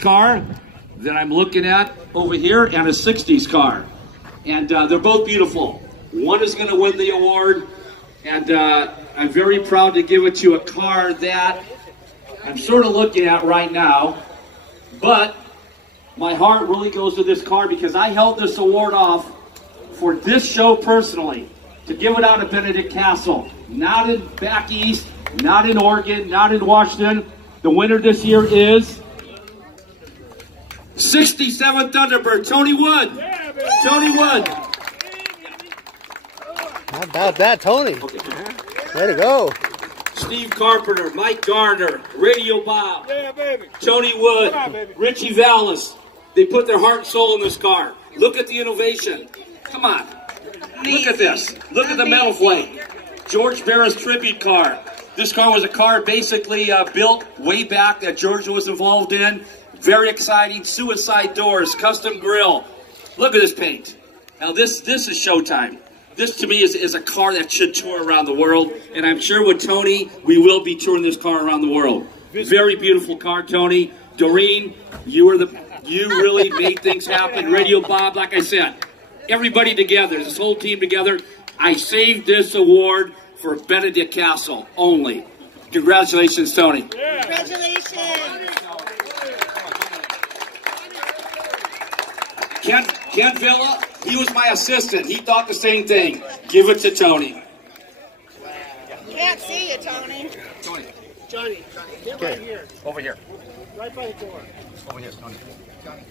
car that I'm looking at over here and a 60s car. And they're both beautiful. One is going to win the award, and I'm very proud to give it to a car that I'm sort of looking at right now, but my heart really goes to this car because I held this award off for this show personally, to give it out at Benedict Castle. Not in back east, not in Oregon, not in Washington. The winner this year is 67 Thunderbird, Tony Wood. Yeah, Tony Wood. How about that, Tony? Okay. Way to go. Steve Carpenter, Mike Garner, Radio Bob, yeah, baby. Tony Wood, on, baby. Richie Vallis. They put their heart and soul in this car. Look at the innovation. Come on. Look at this. Look at the metal flake. George Barris tribute car. This car was a car basically built way back that George was involved in. Very exciting. Suicide doors, custom grill. Look at this paint. Now this is showtime. This to me is a car that should tour around the world. And I'm sure with Tony, we will be touring this car around the world. Very beautiful car, Tony. Doreen, you really made things happen. Radio Bob, like I said, everybody together, this whole team together. I saved this award for Benedict Castle only. Congratulations, Tony. Yeah. Congratulations. Ken Villa, he was my assistant. He thought the same thing. Give it to Tony. Can't see you, Tony. Johnny, get right here. Over here. Right by the door. Over here, Tony.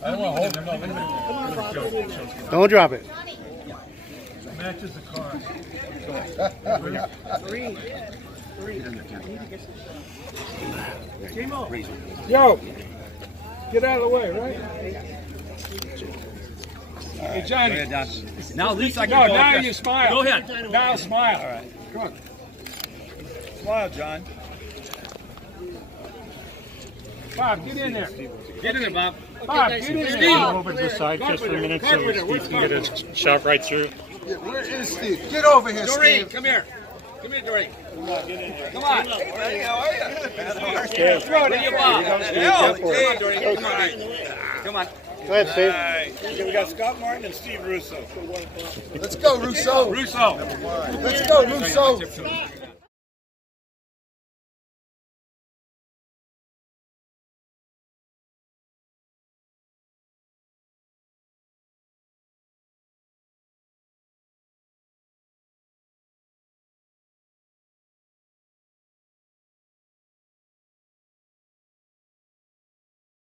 I don't want to hold it. No, come on, Bob. Get in there. Don't drop it. Matches the car. Three. Yo, get out of the way, right? Hey, Johnny. Now at least I can No, now you smile. Go ahead. Now smile. All right. Come on. Smile, John. Bob, get in there. Get in there, Bob. Bob, get in there. Steve, over to the side just for a minute so Steve can get his shot right through. Yeah, where is Steve? Get over here, Doreen, Steve. come here. Come here, Doreen. Come on, get in there. Come on. Hey, how are you? Throw it in. Bob. Hell, Come on, Doreen. Come on. Come on. Go ahead, Steve. We got Scott Martin and Steve Russo. Let's go, Russo. Russo. Let's go, Russo.